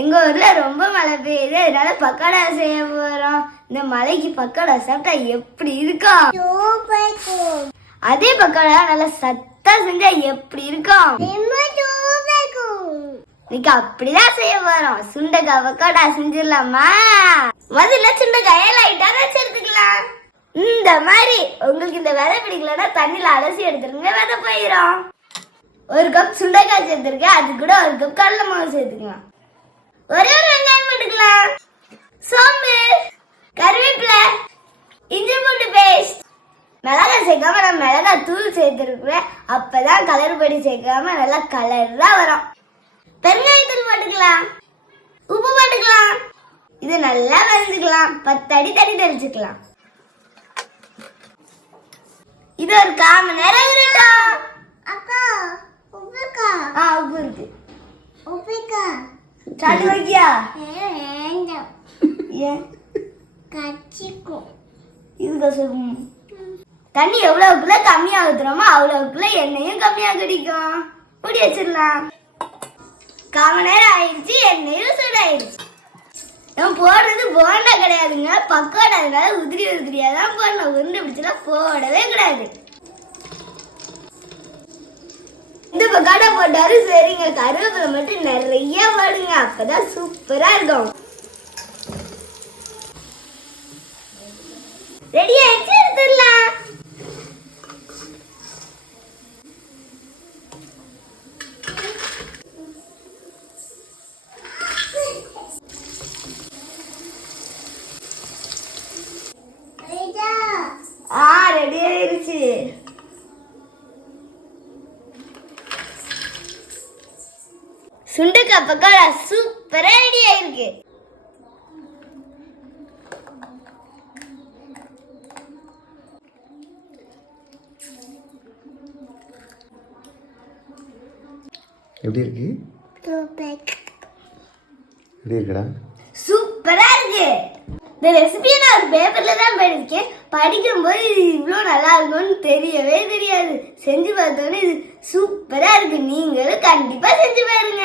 எங்க ஊர்ல ரொம்ப மழை பெய்யுது, அதனால பக்கோடா செய்ய போறோம். இந்த மழைக்கு பக்கோடா சாப்பிட்டா எப்படி இருக்கும்? அதே பக்கோடா நல்லா சத்தா செஞ்சா எப்படி இருக்கும்? இன்னைக்கு அப்படிதான் செய்ய போறோம். சுண்டைக்காய் பக்கோடா செஞ்சிடலாமா? முதல்ல சுண்டைக்காயை லைட்டா வச்சு எடுத்துக்கலாம். இந்த மாதிரி உங்களுக்கு இந்த விதை பிடிக்கலன்னா தண்ணியில அலசி எடுத்துருங்க, விதை போயிடும். 1 கப் சுண்டைக்காய் சேர்த்துருக்கேன், அது கூட 1 கப் கடலை மாவு சேர்த்துக்கலாம். ஒரே ஒரு வெங்காயம் போட்டுக்கலாம். சோம்பு, கருவேப்பிலை, இஞ்சி பூண்டு பேஸ்ட். மிளகாய் சேர்க்காம நான் மிளகாய் தூள் சேர்த்துருக்குறேன், அப்பதான் கலர் பொடி சேர்க்காம நல்லா கலரா வரும். பெருங்காயத்தூள் போட்டுக்கலாம், உப்பு போட்டுக்கலாம். இது நல்லா வதக்கிக்கலாம். 10 அடி தண்ணி தெளிச்சுக்கலாம். இது ஒரு 1/4 மணி நேரம் இருக்கட்டும். உப்பு இருக்கு. சாட்டு வைக்கியா? இது கசக்கும். தண்ணி எவ்வளவுக்குள்ள கம்மியா ஊத்துறோமோ அவ்வளவுக்குள்ள எண்ணெயும் கம்மியா கிடைக்கும். மூடி வச்சிடலாம். 1/4 மணி நேரம் ஆயிடுச்சு, எண்ணெயும் சூடாயிடுச்சு. நான் போடுறது போண்டா கிடையாதுங்க, பக்கோடா. அதனால உதிரி உதிரியா தான் போடணும், உருண்டை பிடிச்சலாம் போடவே கூடாது. இந்த பக்கோடா போட்டாலும் சரிங்க, கருவேப்பிலை மட்டும் நிறைய போடுங்க, அப்பதான் சூப்பரா இருக்கும். ரெடி ஆயிடுச்சு, எடுத்துடலாம். ரெடி ஆயிடுச்சு. சுண்டைக்காய் பக்கோடா சூப்பரா ரெடி ஆயிருக்கு. எப்படி இருக்கு? எப்படி இருக்குடா? சூப்பரா இருக்கு. இந்த ரெசிபியை நான் ஒரு பேப்பர்ல தான் படிக்கேன். படிக்கும்போது இது இவ்வளோ நல்லா இருக்கும்னு தெரியவே தெரியாது. செஞ்சு பார்த்தோன்னே இது சூப்பரா இருக்கு. நீங்களும் கண்டிப்பா செஞ்சு பாருங்க.